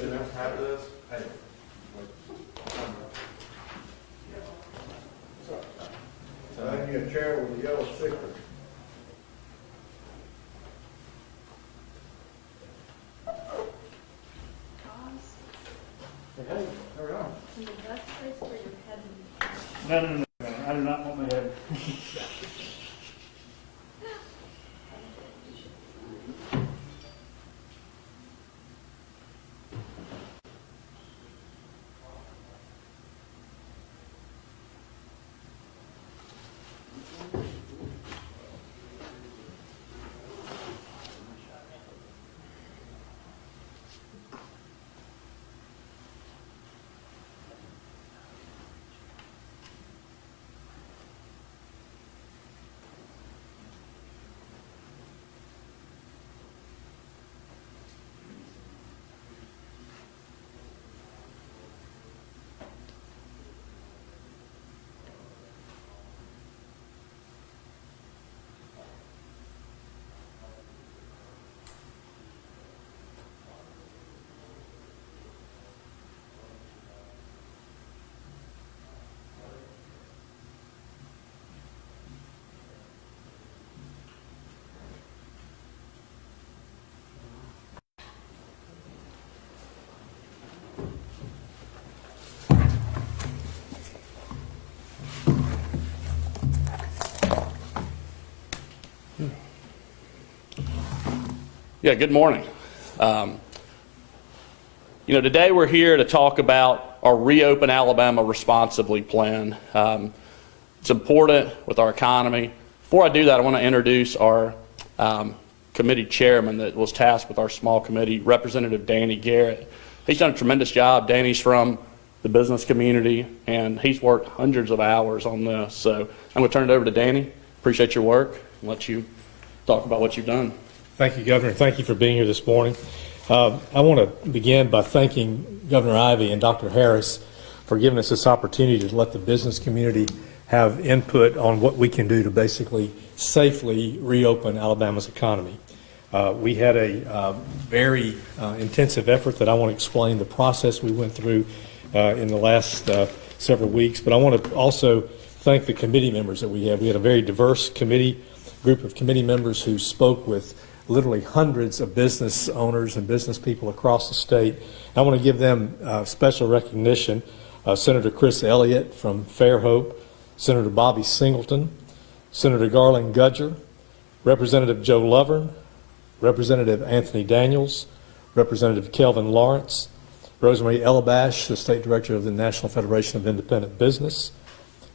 They never have this. Hey. I need a chair with a yellow sticker. Hey, hurry on. In the best place where your head and No. I do not want my head. Yeah, good morning. Today we're here to talk about our Reopen Alabama Responsibly plan. It's important with our economy. Before I do that, I want to introduce our committee chairman that was tasked with our small committee, Representative Danny Garrett. He's done a tremendous job. Danny's from the business community, and he's worked hundreds of hours on this. So I'm going to turn it over to Danny. Appreciate your work and let you talk about what you've done. Thank you, Governor. Thank you for being here this morning. I want to begin by thanking Governor Ivey and Dr. Harris for giving us this opportunity to let the business community have input on what we can do to basically safely reopen Alabama's economy. We had a very intensive effort that I want to explain the process we went through in the last several weeks, but I want to also thank the committee members that we had. We had a very diverse group of committee members who spoke with literally hundreds of business owners and business people across the state. I want to give them special recognition. Senator Chris Elliott from Fairhope, Senator Bobby Singleton, Senator Garland Gudger, Representative Joe Lovern, Representative Anthony Daniels, Representative Kelvin Lawrence, Rosemary Elabash, the State Director of the National Federation of Independent Business,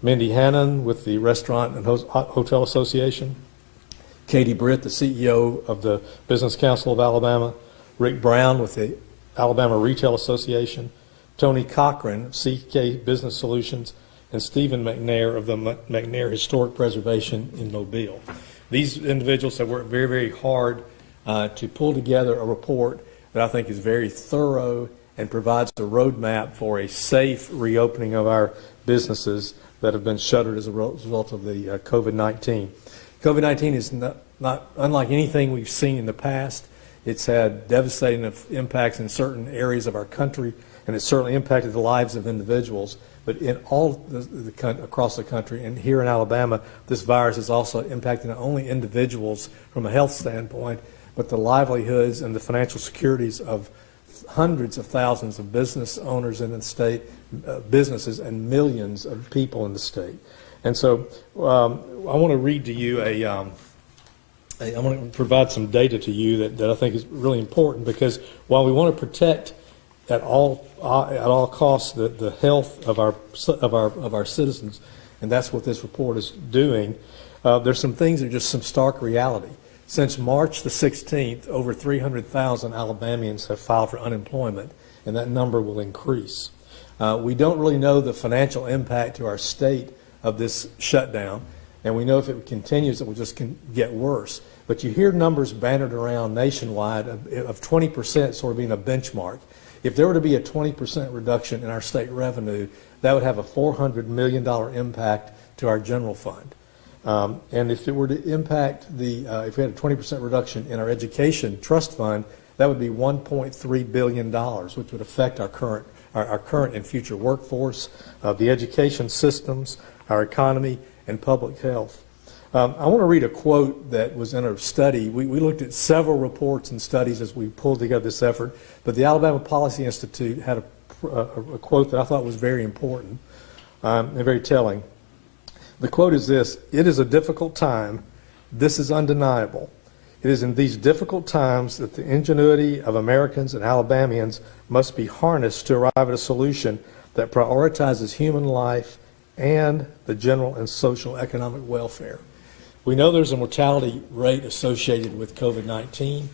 Mindy Hannon with the Restaurant and Hotel Association, Katie Britt, the CEO of the Business Council of Alabama, Rick Brown with the Alabama Retail Association, Tony Cochran of CK Business Solutions, and Stephen McNair of the McNair Historic Preservation in Mobile. These individuals have worked very, very hard to pull together a report that I think is very thorough and provides a roadmap for a safe reopening of our businesses that have been shuttered as a result of the COVID-19. COVID-19 is not unlike anything we've seen in the past. It's had devastating impacts in certain areas of our country, and it's certainly impacted the lives of individuals. But in all across the country, and here in Alabama, this virus is also impacting not only individuals from a health standpoint, but the livelihoods and the financial securities of hundreds of thousands of business owners in the state, businesses, and millions of people in the state. And so I want to read to you I want to provide some data to you that I think is really important, because while we want to protect at all costs the health of our citizens, and that's what this report is doing, there's some things that are just some stark reality. Since March the 16th, over 300,000 Alabamians have filed for unemployment, and that number will increase. We don't really know the financial impact to our state of this shutdown, and we know if it continues, it will just get worse. But you hear numbers bannered around nationwide of 20% sort of being a benchmark. If there were to be a 20% reduction in our state revenue, that would have a $400 million impact to our general fund. And if it were to impact if we had a 20% reduction in our education trust fund, That would be $1.3 billion, which would affect our current and future workforce, the education systems, our economy, and public health. I want to read a quote that was in a study. We looked at several reports and studies as we pulled together this effort, but the Alabama Policy Institute had a quote that I thought was very important and very telling. The quote is this: "It is a difficult time. This is undeniable. It is in these difficult times that the ingenuity of Americans and Alabamians must be harnessed to arrive at a solution that prioritizes human life and the general and social economic welfare." We know there's a mortality rate associated with COVID-19,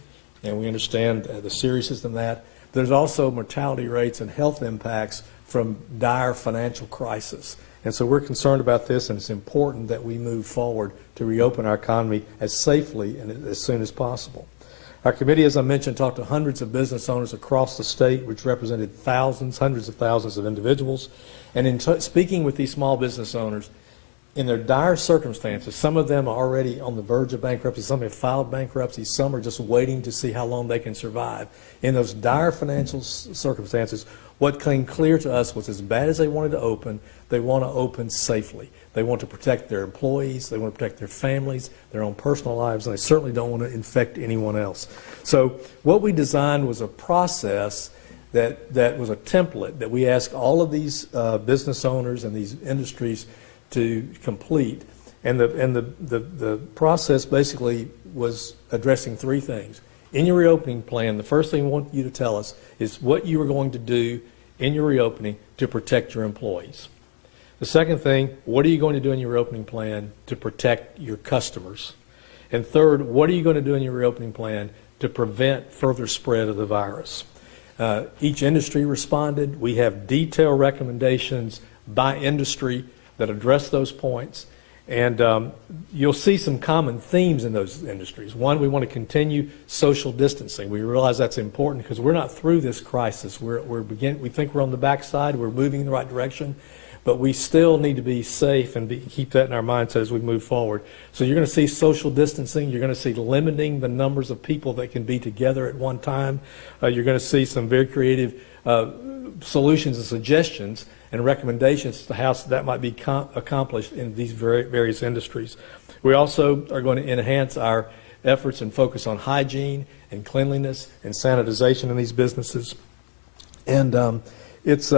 and we understand the seriousness of that. There's also mortality rates and health impacts from dire financial crisis. And so we're concerned about this, and it's important that we move forward to reopen our economy as safely and as soon as possible. Our committee, as I mentioned, talked to hundreds of business owners across the state, which represented thousands, hundreds of thousands of individuals. And in speaking with these small business owners, in their dire circumstances, some of them are already on the verge of bankruptcy, some have filed bankruptcy, some are just waiting to see how long they can survive. In those dire financial circumstances, what came clear to us was, as bad as they wanted to open, they want to open safely. They want to protect their employees, they want to protect their families, their own personal lives, and they certainly don't want to infect anyone else. So what we designed was a process that was a template that we asked all of these business owners and these industries to complete. And the process basically was addressing three things. In your reopening plan, the first thing we want you to tell us is what you are going to do in your reopening to protect your employees. The second thing, what are you going to do in your reopening plan to protect your customers? And third, what are you going to do in your reopening plan to prevent further spread of the virus? Each industry responded. We have detailed recommendations by industry that address those points. And you'll see some common themes in those industries. One, we want to continue social distancing. We realize that's important because we're not through this crisis. We think we're on the backside. We're moving in the right direction. But we still need to be safe and keep that in our mindset as we move forward. So you're going to see social distancing. You're going to see limiting the numbers of people that can be together at one time. You're going to see some very creative solutions and suggestions and recommendations to how that might be accomplished in these various industries. We also are going to enhance our efforts and focus on hygiene and cleanliness and sanitization in these businesses. And it's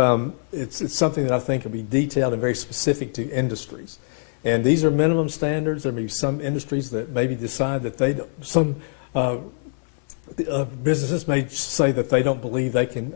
something that I think will be detailed and very specific to industries. And these are minimum standards. There may be some industries that maybe decide that they don't, some businesses may say that they don't believe they can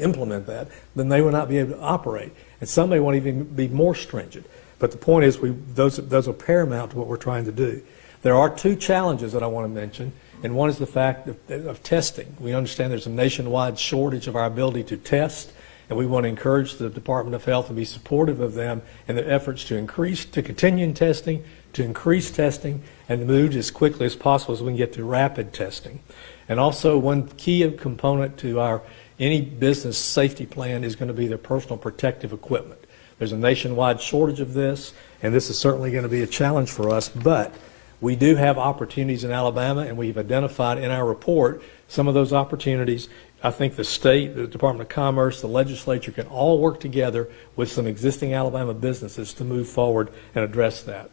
implement that, then they will not be able to operate. And some may want to even be more stringent. But the point is, those are paramount to what we're trying to do. There are two challenges that I want to mention, and one is the fact of testing. We understand there's a nationwide shortage of our ability to test, and we want to encourage the Department of Health and be supportive of them in their efforts to continue in testing, to increase testing, and to move as quickly as possible as we can get to rapid testing. And also, one key component to any business safety plan is going to be their personal protective equipment. There's a nationwide shortage of this, and this is certainly going to be a challenge for us, but we do have opportunities in Alabama, and we've identified in our report some of those opportunities. I think the state, the Department of Commerce, the legislature can all work together with some existing Alabama businesses to move forward and address that.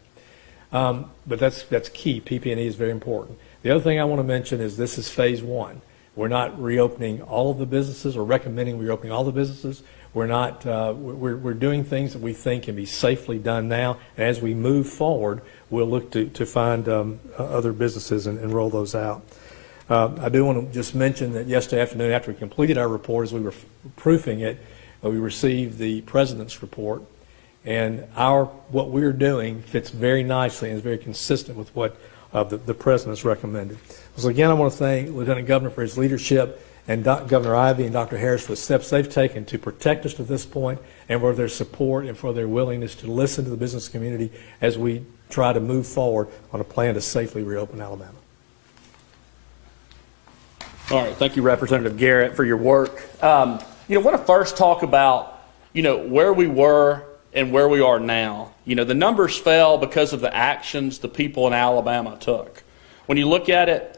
But that's key. PP&E is very important. The other thing I want to mention is this is phase one. We're not reopening all of the businesses or recommending reopening all the businesses. We're not. We're doing things that we think can be safely done now. And as we move forward, we'll look to find other businesses and roll those out. I do want to just mention that yesterday afternoon, after we completed our report, as we were proofing it, we received the President's report. And what we're doing fits very nicely and is very consistent with what the President's recommended. So again, I want to thank Lieutenant Governor for his leadership and Governor Ivey and Dr. Harris for the steps they've taken to protect us to this point, and for their support and for their willingness to listen to the business community as we try to move forward on a plan to safely reopen Alabama. All right, thank you, Representative Garrett, for your work. I want to first talk about, where we were and where we are now. The numbers fell because of the actions the people in Alabama took. When you look at it,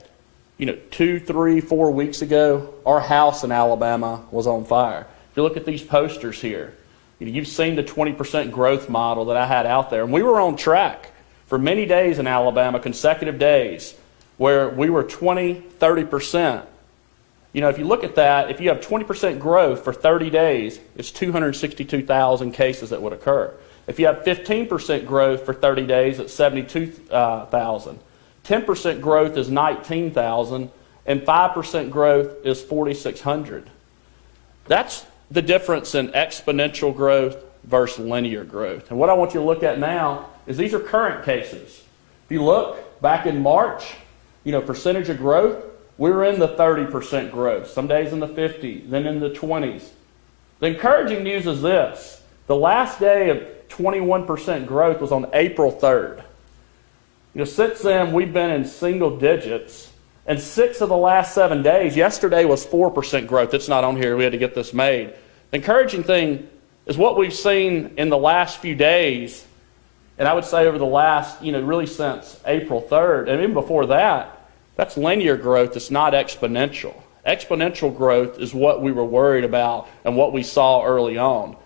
2, 3, 4 weeks ago, our house in Alabama was on fire. If you look at these posters here, you've seen the 20% growth model that I had out there. And we were on track for many days in Alabama, consecutive days, where we were 20, 30%. If you look at that, if you have 20% growth for 30 days, it's 262,000 cases that would occur. If you have 15% growth for 30 days, it's 72,000. 10% growth is 19,000, and 5% growth is 4,600. That's the difference in exponential growth versus linear growth. And what I want you to look at now is these are current cases. If you look back in March, percentage of growth, we were in the 30% growth, some days in the 50s, then in the 20s. The encouraging news is this. The last day of 21% growth was on April 3rd. Since then, we've been in single digits, and 6 of the last 7 days, yesterday was 4% growth. It's not on here. We had to get this made. The encouraging thing is what we've seen in the last few days, and I would say over the last, really since April 3rd, and even before that, that's linear growth. It's not exponential. Exponential growth is what we were worried about and what we saw early on.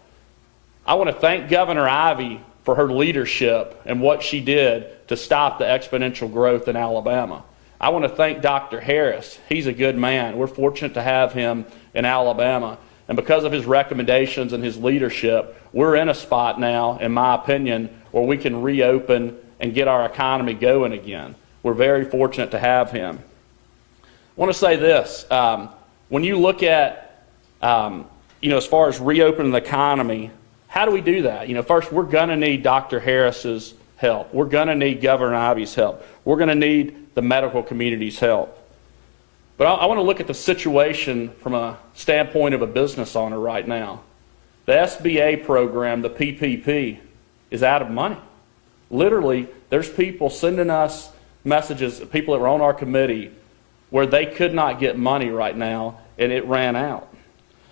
I want to thank Governor Ivey for her leadership and what she did to stop the exponential growth in Alabama. I want to thank Dr. Harris. He's a good man. We're fortunate to have him in Alabama. And because of his recommendations and his leadership, we're in a spot now, in my opinion, where we can reopen and get our economy going again. We're very fortunate to have him. I want to say this. When you look at, as far as reopening the economy, how do we do that? First, we're going to need Dr. Harris's help. We're going to need Governor Ivey's help. We're going to need the medical community's help. But I want to look at the situation from a standpoint of a business owner right now. The SBA program, the PPP, is out of money. Literally, there's people sending us messages, people that were on our committee, where they could not get money right now, and it ran out.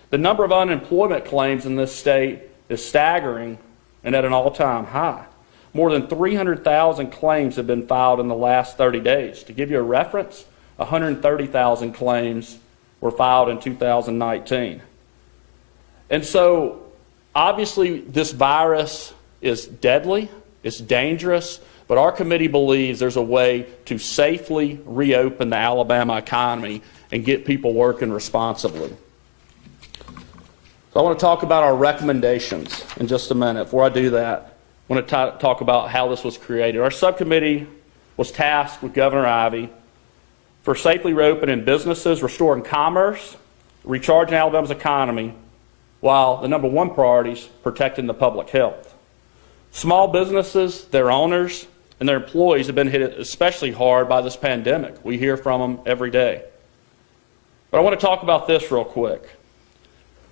The number of unemployment claims in this state is staggering and at an all-time high. More than 300,000 claims have been filed in the last 30 days. To give you a reference, 130,000 claims were filed in 2019. And so, obviously, this virus is deadly, it's dangerous, but our committee believes there's a way to safely reopen the Alabama economy and get people working responsibly. So I want to talk about our recommendations in just a minute. Before I do that, I want to talk about how this was created. Our subcommittee was tasked with Governor Ivey for safely reopening businesses, restoring commerce, recharging Alabama's economy, while the number one priority is protecting the public health. Small businesses, their owners, and their employees have been hit especially hard by this pandemic. We hear from them every day. But I want to talk about this real quick.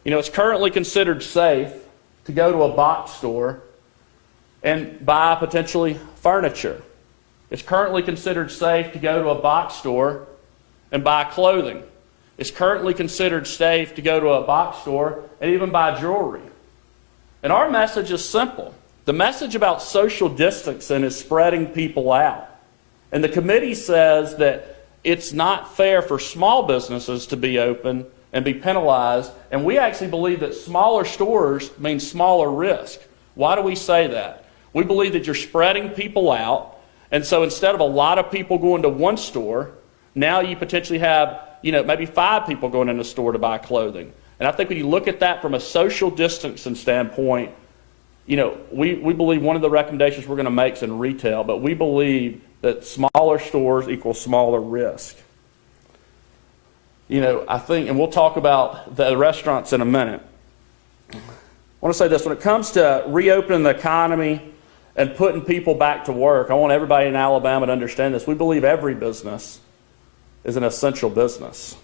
It's currently considered safe to go to a box store and buy potentially furniture. It's currently considered safe to go to a box store and buy clothing. It's currently considered safe to go to a box store and even buy jewelry. And our message is simple. The message about social distancing is spreading people out. And the committee says that it's not fair for small businesses to be open and be penalized. And we actually believe that smaller stores means smaller risk. Why do we say that? We believe that you're spreading people out. And so instead of a lot of people going to one store, now you potentially have, maybe 5 people going in the store to buy clothing. And I think when you look at that from a social distancing standpoint, we believe one of the recommendations we're going to make is in retail, but we believe that smaller stores equal smaller risk. I think, and we'll talk about the restaurants in a minute. I want to say this. When it comes to reopening the economy and putting people back to work, I want everybody in Alabama to understand this. We believe every business is an essential business,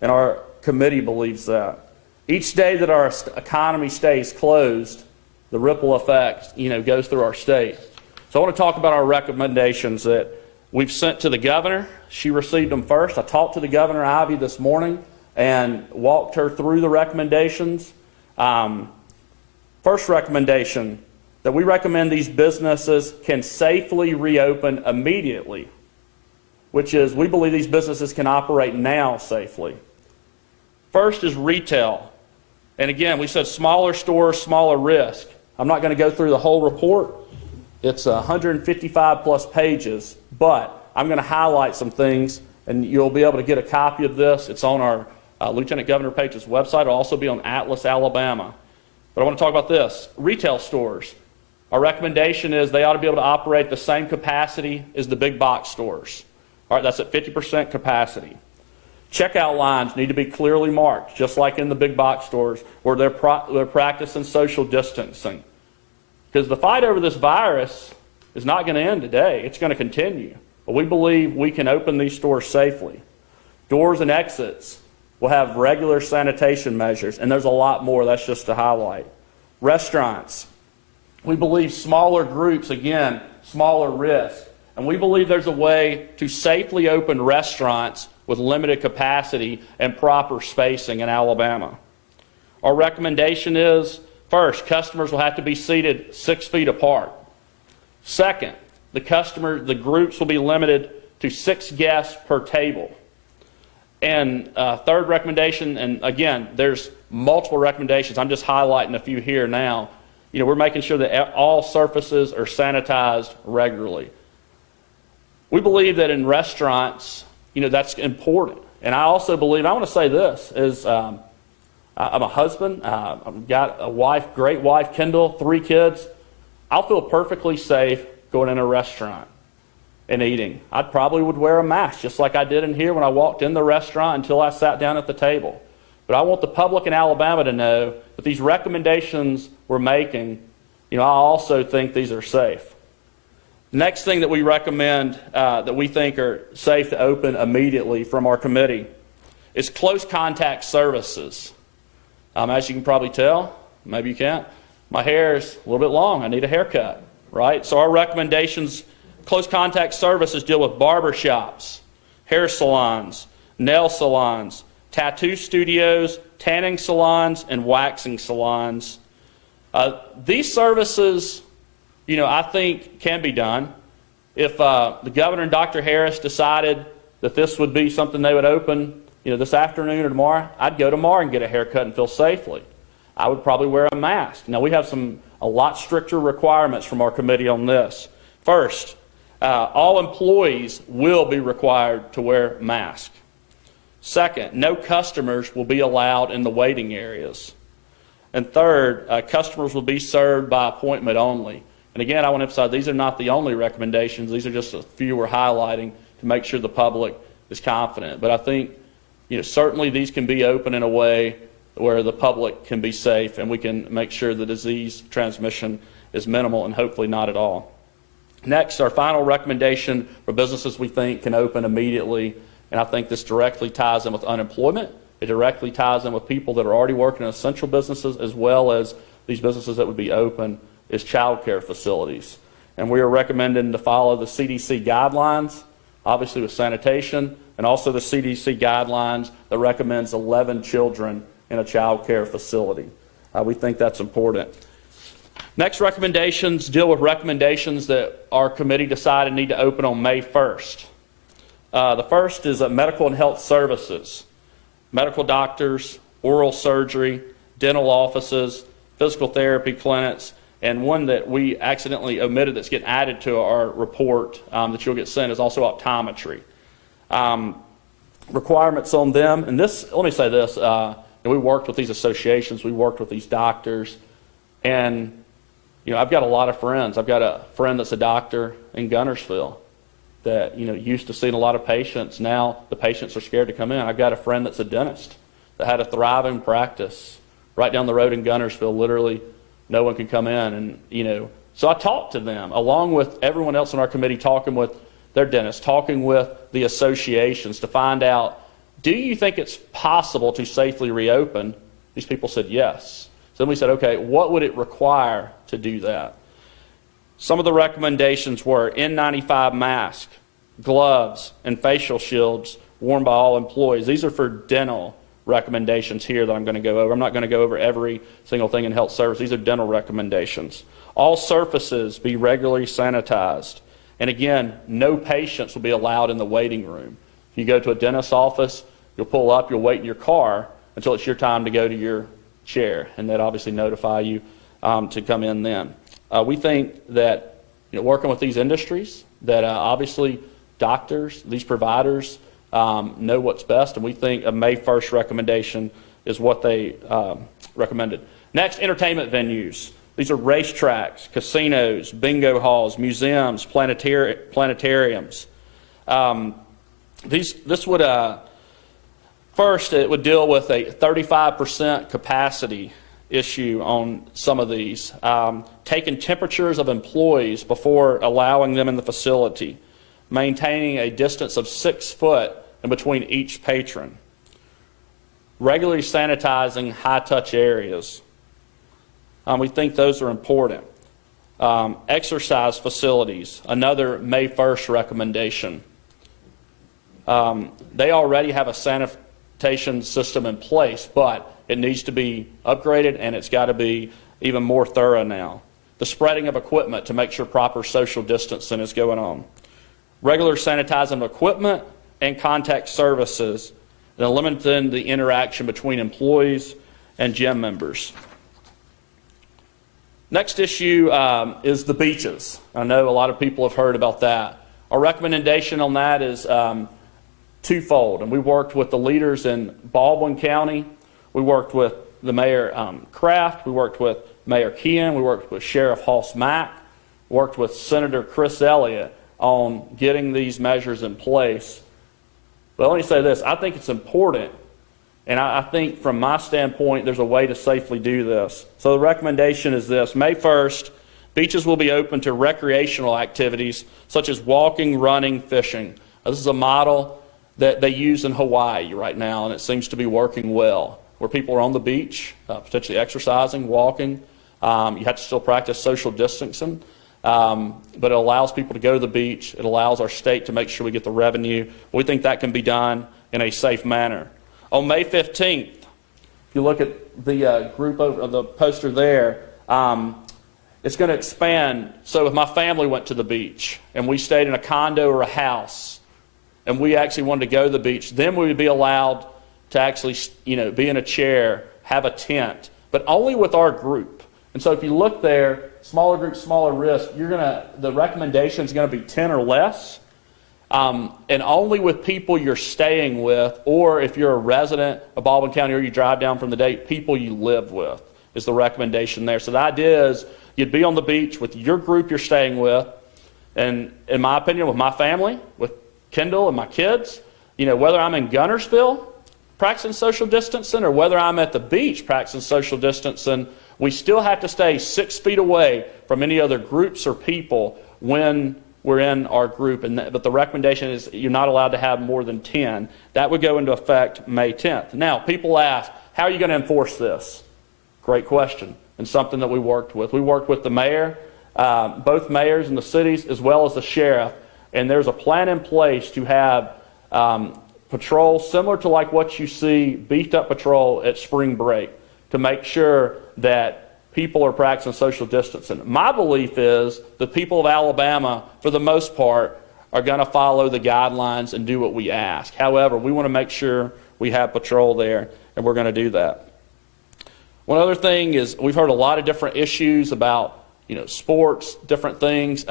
and our committee believes that. Each day that our economy stays closed, the ripple effect, goes through our state. So I want to talk about our recommendations that we've sent to the governor. She received them first. I talked to the Governor Ivey this morning and walked her through the recommendations. First recommendation, that we recommend these businesses can safely reopen immediately which is we believe these businesses can operate now safely. First is retail. And again, we said smaller stores, smaller risk. I'm not going to go through the whole report. It's 155 plus pages, but I'm going to highlight some things, and you'll be able to get a copy of this. It's on our Lieutenant Governor Page's website. It'll also be on Atlas, Alabama. But I want to talk about this. Retail stores. Our recommendation is they ought to be able to operate the same capacity as the big box stores. All right, that's at 50% capacity. Checkout lines need to be clearly marked, just like in the big box stores, where they're practicing social distancing. Because the fight over this virus is not going to end today. It's going to continue. But we believe we can open these stores safely. Doors and exits will have regular sanitation measures, and there's a lot more. That's just to highlight. Restaurants. We believe smaller groups, again, smaller risk. And we believe there's a way to safely open restaurants with limited capacity and proper spacing in Alabama. Our recommendation is, first, customers will have to be seated 6 feet apart. Second, the groups will be limited to 6 guests per table. And third recommendation, and again, there's multiple recommendations. I'm just highlighting a few here now. We're making sure that all surfaces are sanitized regularly. We believe that in restaurants, that's important. And I also believe, I want to say this, is I'm a husband, I've got a wife, great wife, Kendall, 3 kids. I'll feel perfectly safe going in a restaurant and eating. I probably would wear a mask, just like I did in here when I walked in the restaurant until I sat down at the table. But I want the public in Alabama to know that these recommendations we're making, I also think these are safe. Next thing that we recommend that we think are safe to open immediately from our committee is close contact services. As you can probably tell, maybe you can't, my hair is a little bit long. I need a haircut, right? So our recommendations, close contact services deal with barber shops, hair salons, nail salons, tattoo studios, tanning salons, and waxing salons. These services, I think can be done. If the governor and Dr. Harris decided that this would be something they would open, this afternoon or tomorrow, I'd go tomorrow and get a haircut and feel safely. I would probably wear a mask. Now, we have a lot stricter requirements from our committee on this. First, all employees will be required to wear masks. Second, no customers will be allowed in the waiting areas. And third, customers will be served by appointment only. And again, I want to emphasize these are not the only recommendations. These are just a few we're highlighting to make sure the public is confident. But I think, certainly these can be open in a way where the public can be safe and we can make sure the disease transmission is minimal and hopefully not at all. Next, our final recommendation for businesses we think can open immediately, and I think this directly ties in with unemployment. It directly ties in with people that are already working in essential businesses as well as these businesses that would be open, is child care facilities. And we are recommending to follow the CDC guidelines, obviously with sanitation, and also the CDC guidelines that recommends 11 children in a child care facility. We think that's important. Next recommendations deal with recommendations that our committee decided need to open on May 1st. The first is medical and health services, medical doctors, oral surgery, dental offices, physical therapy clinics, and one that we accidentally omitted that's getting added to our report that you'll get sent is also optometry. Requirements on them, and this, let me say this, we worked with these associations, we worked with these doctors, and I've got a lot of friends. I've got a friend that's a doctor in Gunnersville that used to seeing a lot of patients. Now the patients are scared to come in. I've got a friend that's a dentist that had a thriving practice right down the road in Gunnersville. Literally, no one can come in, and so I talked to them along with everyone else on our committee, talking with their dentists, talking with the associations to find out, do you think it's possible to safely reopen? These people said yes. So then we said, okay, what would it require to do that? Some of the recommendations were N95 mask, gloves, and facial shields worn by all employees. These are for dental recommendations here that I'm going to go over. I'm not going to go over every single thing in health service. These are dental recommendations. All surfaces be regularly sanitized. And again, no patients will be allowed in the waiting room. If you go to a dentist's office, you'll pull up, you'll wait in your car until it's your time to go to your chair, and they'd obviously notify you to come in then. We think that working with these industries, that obviously doctors, these providers know what's best, and we think a May 1st recommendation is what they recommended. Next, entertainment venues. These are racetracks, casinos, bingo halls, museums, planetariums. This would, first, it would deal with a 35% capacity issue on some of these, taking temperatures of employees before allowing them in the facility, maintaining a distance of 6 foot in between each patron, regularly sanitizing high-touch areas. We think those are important. Exercise facilities, another May 1st recommendation. They already have a sanitation system in place, but it needs to be upgraded, and it's got to be even more thorough now. The spreading of equipment to make sure proper social distancing is going on. Regular sanitizing of equipment and contact services, and limiting the interaction between employees and gym members. Next issue is the beaches. I know a lot of people have heard about that. Our recommendation on that is twofold, and we worked with the leaders in Baldwin County. We worked with the Mayor Kraft. We worked with Mayor Kean. We worked with Sheriff Hoss Mack. Worked with Senator Chris Elliott on getting these measures in place. But let me say this. I think it's important, and I think from my standpoint, there's a way to safely do this. So the recommendation is this. May 1st, beaches will be open to recreational activities such as walking, running, fishing. This is a model that they use in Hawaii right now, and it seems to be working well, where people are on the beach, potentially exercising, walking. You have to still practice social distancing, but it allows people to go to the beach. It allows our state to make sure we get the revenue. We think that can be done in a safe manner. On May 15th, if you look at the group over the poster there, it's going to expand. So if my family went to the beach and we stayed in a condo or a house and we actually wanted to go to the beach, then we would be allowed to actually, be in a chair, have a tent, but only with our group. And so if you look there, smaller group, smaller risk, the recommendation is going to be 10 or less. And only with people you're staying with, or if you're a resident of Baldwin County or you drive down from the day, people you live with is the recommendation there. So the idea is you'd be on the beach with your group you're staying with, and in my opinion, with my family, with Kendall and my kids, whether I'm in Gunnersville practicing social distancing or whether I'm at the beach practicing social distancing, we still have to stay 6 feet away from any other groups or people when we're in our group. But the recommendation is you're not allowed to have more than 10. That would go into effect May 10th. Now, people ask, how are you going to enforce this? Great question, and something that we worked with. We worked with the mayor, both mayors in the cities, as well as the sheriff, and there's a plan in place to have patrol similar to like what you see, beefed up patrol at spring break, to make sure that people are practicing social distancing. My belief is the people of Alabama, for the most part, are going to follow the guidelines and do what we ask. However, we want to make sure we have patrol there, and we're going to do that. One other thing is we've heard a lot of different issues about sports, different things.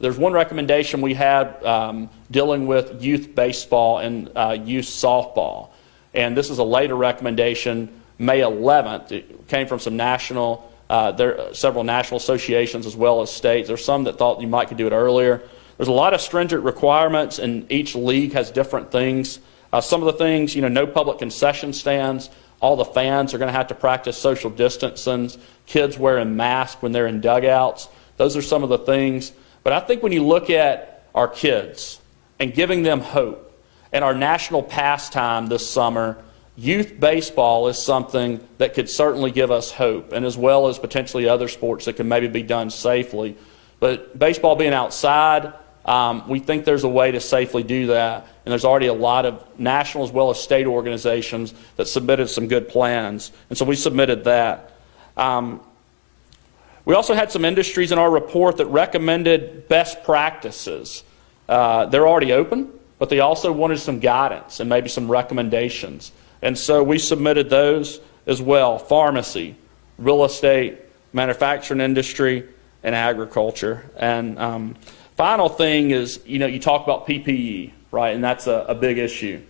There's one recommendation we had dealing with youth baseball and youth softball, and this is a later recommendation. May 11th, it came from some national, there are several national associations as well as states. There's some that thought you might could do it earlier. There's a lot of stringent requirements, and each league has different things. Some of the things, no public concession stands. All the fans are going to have to practice social distancing. Kids wearing masks when they're in dugouts. Those are some of the things. But I think when you look at our kids and giving them hope and our national pastime this summer, youth baseball is something that could certainly give us hope, and as well as potentially other sports that can maybe be done safely. But baseball being outside, we think there's a way to safely do that, and there's already a lot of national as well as state organizations that submitted some good plans, and so we submitted that. We also had some industries in our report that recommended best practices. They're already open, but they also wanted some guidance and maybe some recommendations. And so we submitted those as well: pharmacy, real estate, manufacturing industry, and agriculture. And final thing is, you talk about PPE, right? And that's a big issue.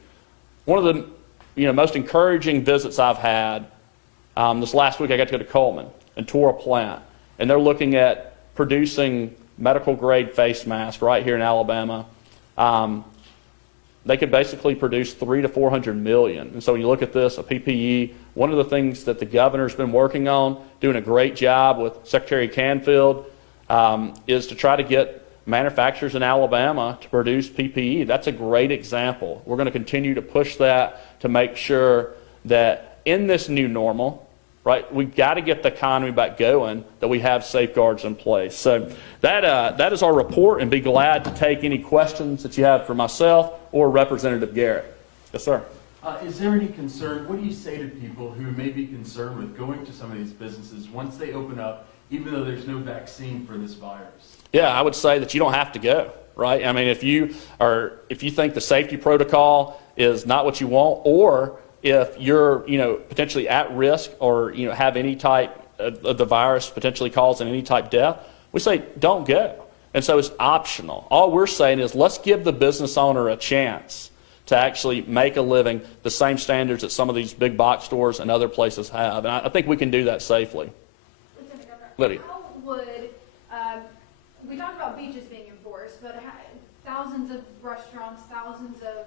One of the most encouraging visits I've had, this last week I got to go to Coleman and tour a plant. And they're looking at producing medical grade face masks right here in Alabama. They could basically produce 300 to 400 million. And so when you look at this, a PPE, one of the things that the governor's been working on, doing a great job with Secretary Canfield, is to try to get manufacturers in Alabama to produce PPE. That's a great example. We're going to continue to push that to make sure that in this new normal, right, we've got to get the economy back going, that we have safeguards in place. So that is our report, and be glad to take any questions that you have for myself or Representative Garrett. Yes, sir. Is there any concern, what do you say to people who may be concerned with going to some of these businesses once they open up, even though there's no vaccine for this virus? Yeah, I would say that you don't have to go, right? I mean, if you think the safety protocol is not what you want, or if you're, potentially at risk, or, have any type of the virus potentially causing any type of death, we say don't go. And so it's optional. All we're saying is let's give the business owner a chance to actually make a living, the same standards that some of these big box stores and other places have. And I think we can do that safely. Lydia. How would, we talked about beaches being enforced, but thousands of restaurants, thousands of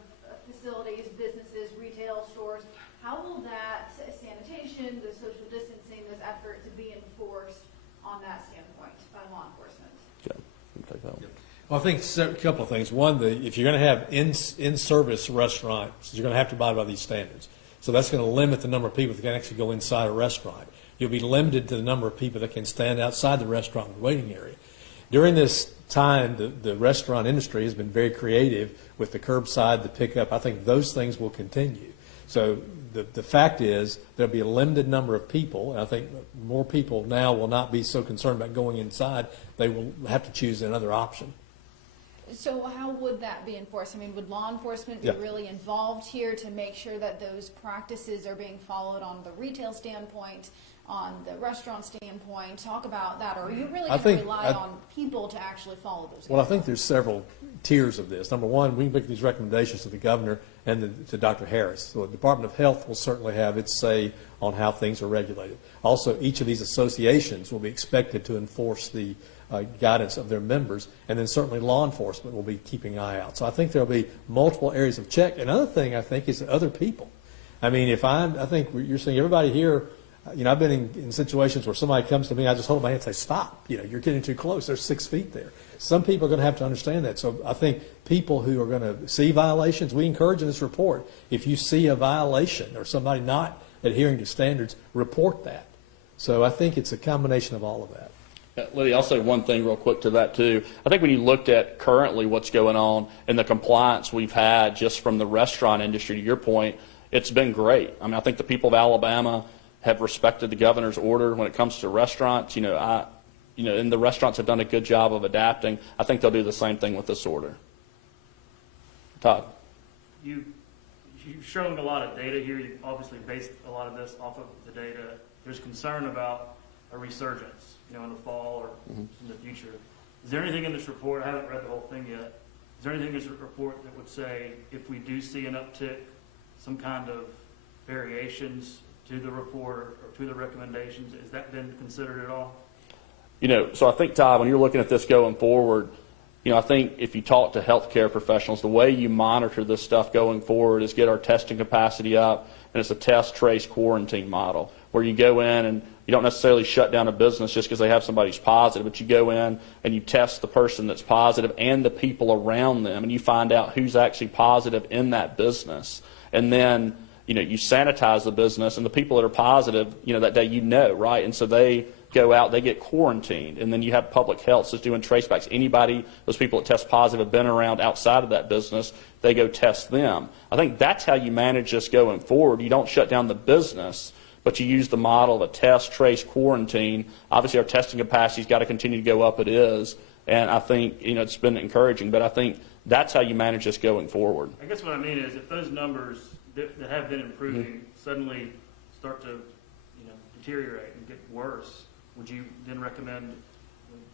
facilities, businesses, retail stores, how will that sanitation, the social distancing, those efforts be enforced on that standpoint by law enforcement? Yeah, you can take that one. Well, I think a couple of things. One, if you're going to have in-service restaurants, you're going to have to abide by these standards. So that's going to limit the number of people that can actually go inside a restaurant. You'll be limited to the number of people that can stand outside the restaurant in the waiting area. During this time, the restaurant industry has been very creative with the curbside, the pickup. I think those things will continue. So the fact is there'll be a limited number of people, and I think more people now will not be so concerned about going inside. They will have to choose another option. So how would that be enforced? I mean, would law enforcement be really involved here to make sure that those practices are being followed on the retail standpoint, on the restaurant standpoint? Talk about that. Or are you really going to rely on people to actually follow those? Well, I think there's several tiers of this. Number one, we make these recommendations to the governor and to Dr. Harris. So the Department of Health will certainly have its say on how things are regulated. Also, each of these associations will be expected to enforce the guidance of their members, and then certainly law enforcement will be keeping an eye out. So I think there will be multiple areas of check. Another thing I think is other people. I mean, I think you're saying everybody here, I've been in situations where somebody comes to me, I just hold my hand and say, stop, you're getting too close. There's 6 feet there. Some people are going to have to understand that. So I think people who are going to see violations, we encourage in this report, if you see a violation or somebody not adhering to standards, report that. So I think it's a combination of all of that. Lydia, I'll say one thing real quick to that too. I think when you looked at currently what's going on and the compliance we've had just from the restaurant industry, to your point, it's been great. I mean, I think the people of Alabama have respected the governor's order when it comes to restaurants. And the restaurants have done a good job of adapting. I think they'll do the same thing with this order. Todd. You've shown a lot of data here. You've obviously based a lot of this off of the data. There's concern about a resurgence, in the fall or in the future. Is there anything in this report, I haven't read the whole thing yet, is there anything in this report that would say if we do see an uptick, some kind of variations to the report or to the recommendations? Has that been considered at all? So I think, Todd, when you're looking at this going forward, I think if you talk to healthcare professionals, the way you monitor this stuff going forward is get our testing capacity up, and it's a test, trace, quarantine model where you go in and you don't necessarily shut down a business just because they have somebody who's positive, but you go in and you test the person that's positive and the people around them, and you find out who's actually positive in that business. And then, you sanitize the business, and the people that are positive, that day, right? And so they go out, they get quarantined, and then you have public health that's doing tracebacks. Anybody, those people that test positive have been around outside of that business, they go test them. I think that's how you manage this going forward. You don't shut down the business, but you use the model of a test, trace, quarantine. Obviously, our testing capacity's got to continue to go up. It is. And I think, it's been encouraging, but I think that's how you manage this going forward. I guess what I mean is if those numbers that have been improving suddenly start to, deteriorate and get worse, would you then recommend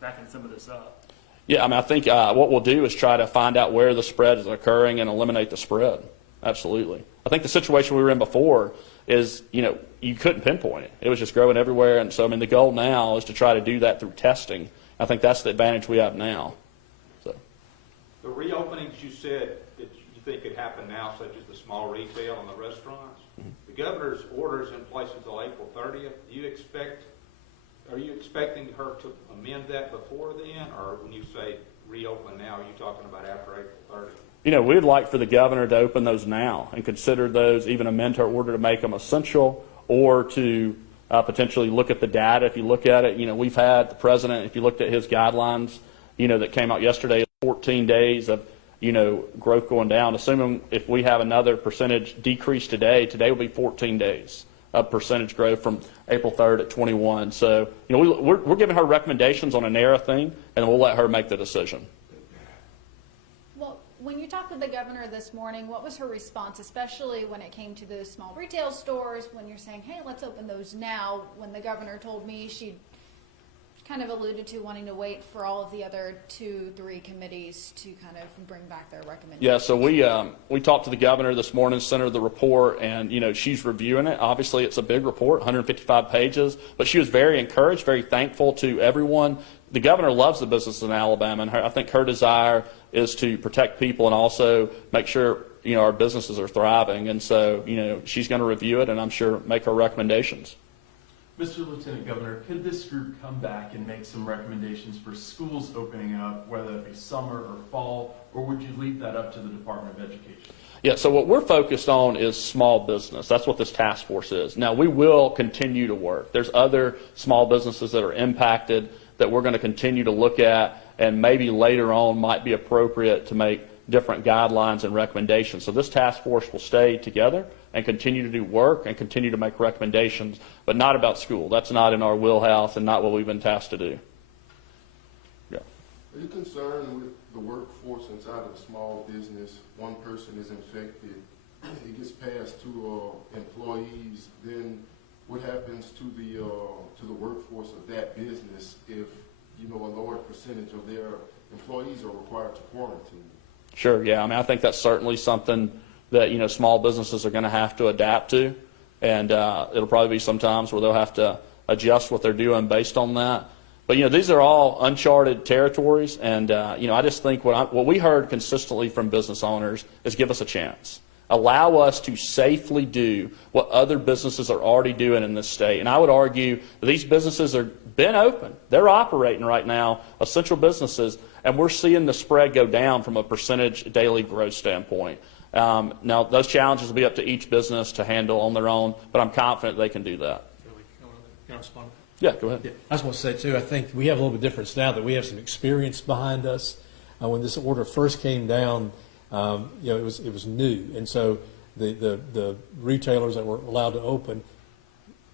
backing some of this up? Yeah, I think what we'll do is try to find out where the spread is occurring and eliminate the spread. Absolutely. I think the situation we were in before is, you couldn't pinpoint it. It was just growing everywhere. And so, the goal now is to try to do that through testing. I think that's the advantage we have now. So, the reopenings you said that you think could happen now, such as the small retail and the restaurants, the governor's orders in place until April 30th. Are you expecting her to amend that before then, or when you say reopen now, are you talking about after April 30th? We'd like for the governor to open those now and consider those, even amend her order to make them essential, or to potentially look at the data. If you look at it, we've had the president, if you looked at his guidelines, that came out yesterday, 14 days of, growth going down. Assuming if we have another percentage decrease today will be 14 days of percentage growth from April 3rd at 21. So, we're giving her recommendations on a narrow thing, and we'll let her make the decision. Well, when you talked with the governor this morning, what was her response, especially when it came to those small retail stores, when you're saying, hey, let's open those now, when the governor told me she kind of alluded to wanting to wait for all of the other 2-3 committees to kind of bring back their recommendations? Yeah, so we talked to the governor this morning, sent her the report, and she's reviewing it. Obviously, it's a big report, 155 pages, but she was very encouraged, very thankful to everyone. The governor loves the business in Alabama, and I think her desire is to protect people and also make sure our businesses are thriving. And so she's going to review it, and I'm sure make her recommendations. Mr. Lieutenant Governor, could this group come back and make some recommendations for schools opening up, whether it be summer or fall, or would you leave that up to the Department of Education? Yeah, so what we're focused on is small business. That's what this task force is. Now, we will continue to work. There's other small businesses that are impacted that we're going to continue to look at, and maybe later on might be appropriate to make different guidelines and recommendations. So this task force will stay together and continue to do work and continue to make recommendations, but not about school. That's not in our wheelhouse and not what we've been tasked to do. Yeah. Are you concerned with the workforce inside of a small business? One person is infected, it gets passed to employees, then what happens to the workforce of that business if a lower percentage of their employees are required to quarantine? Sure, yeah. I think that's certainly something that, small businesses are going to have to adapt to. And it'll probably be some times where they'll have to adjust what they're doing based on that. But, these are all uncharted territories. And, I just think what we heard consistently from business owners is give us a chance. Allow us to safely do what other businesses are already doing in this state. And I would argue that these businesses have been open. They're operating right now, essential businesses, and we're seeing the spread go down from a percentage daily growth standpoint. Now, those challenges will be up to each business to handle on their own, but I'm confident they can do that. Can I respond? Yeah, go ahead. Yeah, I just want to say, too, I think we have a little bit difference now that we have some experience behind us. When this order first came down, it was new, and so the retailers that were allowed to open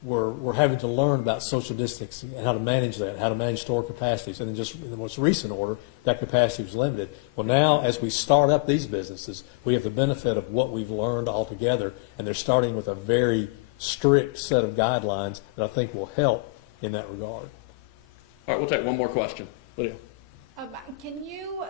were having to learn about social distancing and how to manage that, how to manage store capacities. And then just in the most recent order, that capacity was limited. Well, now as we start up these businesses, we have the benefit of what we've learned altogether, and they're starting with a very strict set of guidelines that I think will help in that regard. All right, we'll take one more question. Lydia. Can you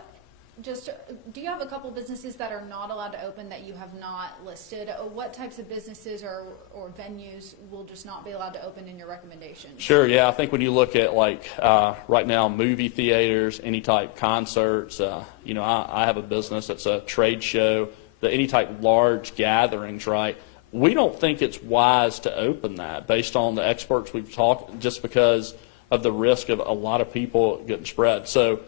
do you have a couple businesses that are not allowed to open that you have not listed? What types of businesses or venues will just not be allowed to open in your recommendations? Sure, yeah. I think when you look at right now, movie theaters, any type concerts, I have a business that's a trade show, any type large gatherings, right? We don't think it's wise to open that based on the experts we've talked, just because of the risk of a lot of people getting spread. So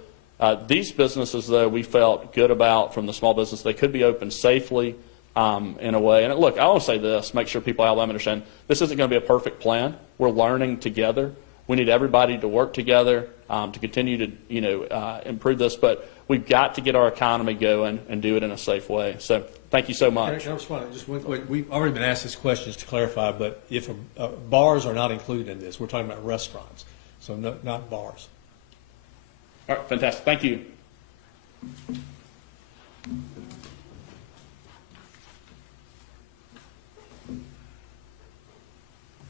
these businesses, though, we felt good about from the small business. They could be open safely in a way. And look, I want to say this, make sure people in Alabama understand, this isn't going to be a perfect plan. We're learning together. We need everybody to work together to continue to improve this. But we've got to get our economy going and do it in a safe way. So Thank you so Can much. I respond? Just we've already been asked this question just to clarify, but if bars are not included in this, we're talking about restaurants, so not bars. All right, fantastic. Thank you.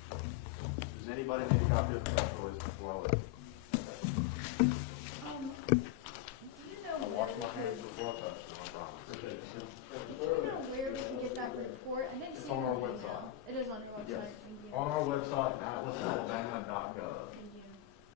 Does anybody need a copy of the press release before I leave? I wash my hands before I touch them, I promise. Do you know where we can get that report? I didn't see It's on our it in the website. email. It is on your website. Yes. On our website, atlasalabama.gov.